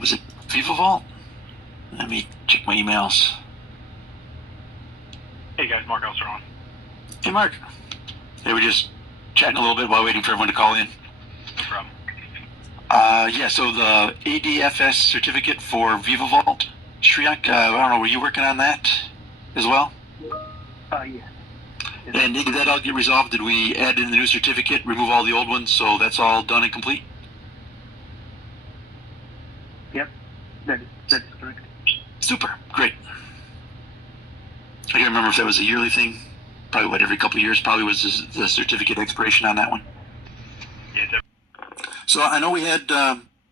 Was it Viva Vault? Let me check my emails. Hey guys, Mark Elster on. Hey, Mark. Hey, we're just chatting a little bit while waiting for everyone to call in. No problem. Yeah, so the ADFS certificate for Viva Vault, Shriyak, I don't know, were you working on that as well? Yeah. And did that all get resolved? Did we add in the new certificate, remove all the old ones, so that's all done and complete? Yep, that's correct. Super, great. I can't remember if that was a yearly thing. Probably every couple of years probably was the certificate expiration on that one. Yeah, So I know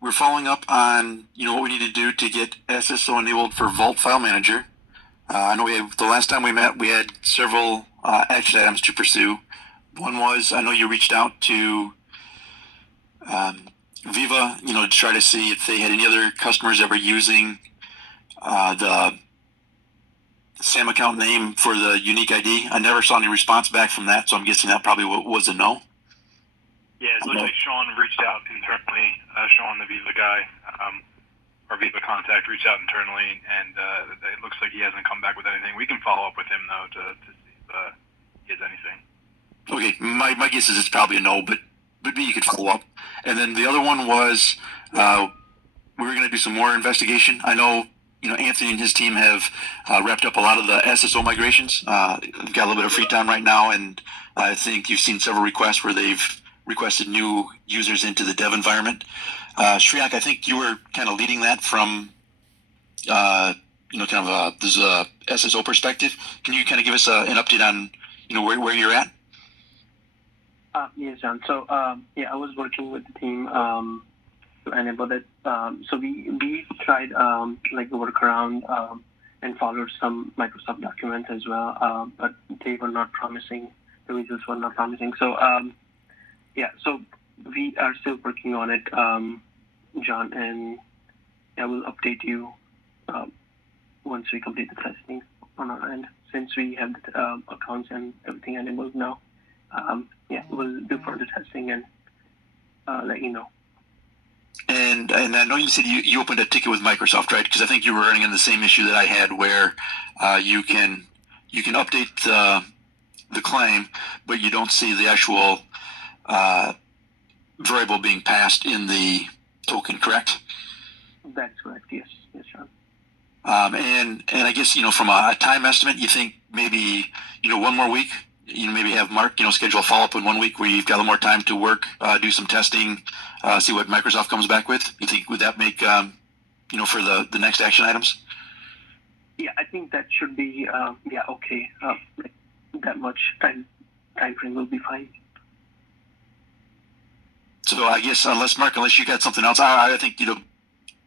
we're following up on, what we need to do to get SSO enabled for Vault File Manager. I know the last time we met, we had several action items to pursue. One was, I know you reached out to Viva, to try to see if they had any other customers that were using the SAM account name for the unique ID. I never saw any response back from that, so I'm guessing that probably was a no. Yeah, it looks like Sean reached out internally. Sean, the Viva guy, our Viva contact, reached out internally, and it looks like he hasn't come back with anything. We can follow up with him though to see if he has anything. Okay, my guess is it's probably a no, but you could follow up. And then the other one was we were going to do some more investigation. I know Anthony and his team have wrapped up a lot of the SSO migrations. We've got a little bit of free time right now, and I think you've seen several requests where they've requested new users into the dev environment. Shriyak, I think you were kind of leading that from this SSO perspective. Can you kind of give us an update on where you're at? Yes, John. So I was working with the team to enable it. So we tried like the workaround and followed some Microsoft documents as well, but they were not promising. The results were not promising. So so we are still working on it, John, and I will update you once we complete the testing on our end. Since we have the accounts and everything enabled now, we'll do further testing and let you know. And I know you said you opened a ticket with Microsoft, right? Because I think you were running into the same issue that I had, where you can update the claim, but you don't see the actual variable being passed in the token, correct? That's correct. Yes, Sean. And I guess from a time estimate, you think maybe 1 more week. Maybe have Mark schedule a follow up in 1 week where you've got a little more time to work, do some testing, see what Microsoft comes back with. You think would that make for the next action items? Yeah, I think that should be okay. That much time frame will be fine. So I guess unless you got something else, I think we got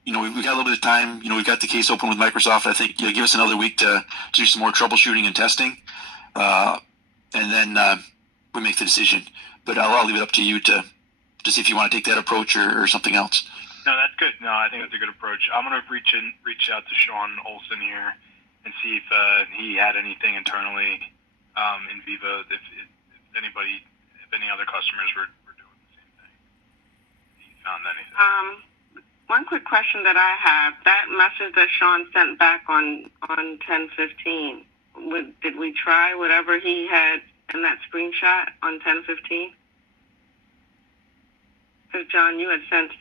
a little bit of time. We've got the case open with Microsoft. I think give us another week to do some more troubleshooting and testing, and then we make the decision. But I'll leave it up to you to see if you want to take that approach or something else. No, that's good. No, I think that's a good approach. I'm gonna reach out to Sean Olson here and see if he had anything internally in Viva. If any other customers were doing the same thing. If he found anything. One quick question that I have: that message that Sean sent back on 10:15. Did we try whatever he had in that screenshot on 10:15? Because John, you had sent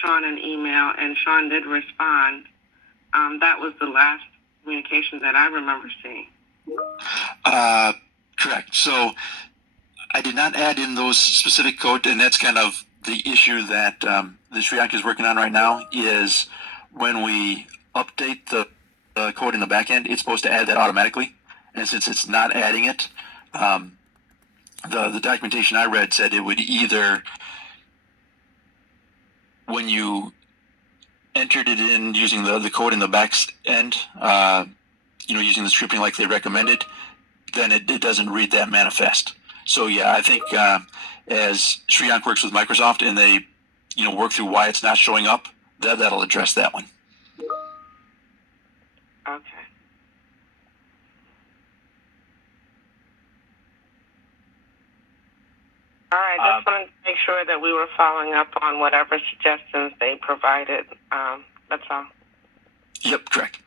Sean an email, and Sean did respond. That was the last communication that I remember seeing. Correct. So I did not add in those specific code, and that's kind of the issue that this React is working on right now. Is when we update the code in the backend, it's supposed to add that automatically, and since it's not adding it, the documentation I read said it would either, when you entered it in using the code in the back end, using the scripting like they recommended, then it doesn't read that manifest. So yeah, I think as Shriyak works with Microsoft and they work through why it's not showing up, that'll address that one. Okay. All right, just wanted to make sure that we were following up on whatever suggestions they provided. That's all. Yep, correct.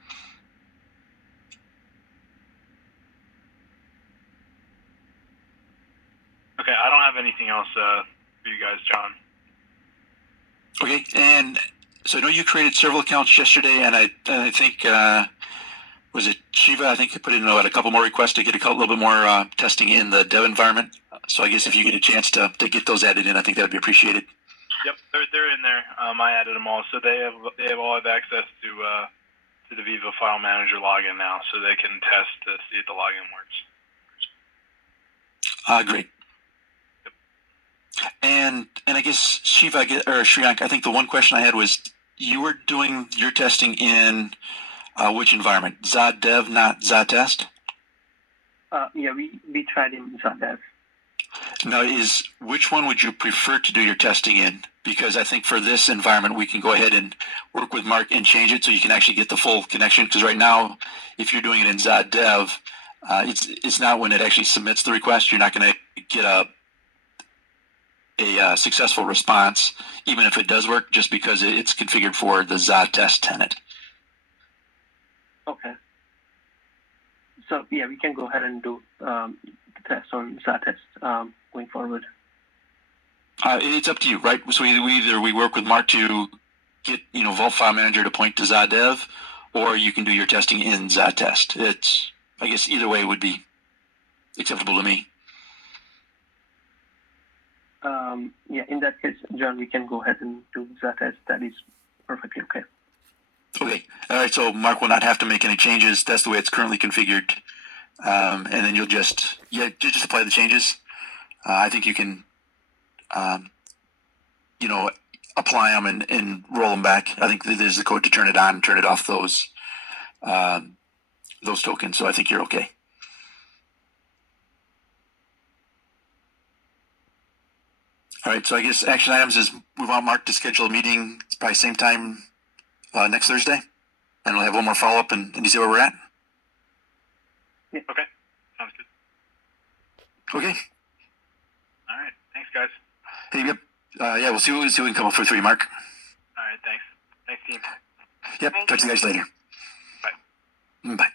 Okay, I don't have anything else for you guys, John. Okay, and so I know you created several accounts yesterday, and I think was it Shiva? I think you put in a couple more requests to get a little bit more testing in the dev environment. So I guess if you get a chance to get those added in, I think that would be appreciated. Yep, they're in there. I added them all, so they all have access to the Viva File Manager login now, so they can test to see if the login works. Great. And I guess Shiva or Shriyank, I think the one question I had was you were doing your testing in which environment? ZodDev, not ZodTest? Yeah, we tried in ZodDev. Now, which one would you prefer to do your testing in? Because I think for this environment, we can go ahead and work with Mark and change it so you can actually get the full connection. Because right now, if you're doing it in ZodDev, it's not when it actually submits the request. You're not going to get a successful response, even if it does work, just because it's configured for the ZodTest tenant. Okay. So yeah, we can go ahead and do the test on ZodTest going forward. It's up to you, right? So either we work with Mark to get Vault File Manager to point to ZodDev, or you can do your testing in ZodTest. I guess either way would be acceptable to me. Yeah, in that case, John, we can go ahead and do ZodTest. That is perfectly okay. Okay. All right. So Mark will not have to make any changes. That's the way it's currently configured. And then you'll just apply the changes. I think you can, apply them and roll them back. I think there's the code to turn it on and turn it off those tokens. So I think you're okay. All right. So I guess action items is we want Mark to schedule a meeting. It's probably same time next Thursday, and we'll have one more follow up and you see where we're at. Yeah. Okay, sounds good. Okay. All right, thanks, guys. Hey, yep. Yeah, we'll see what we can come up with for you, Mark. All right, thanks. Thanks, team. Yep. Thank Talk to you guys later. Bye. Bye.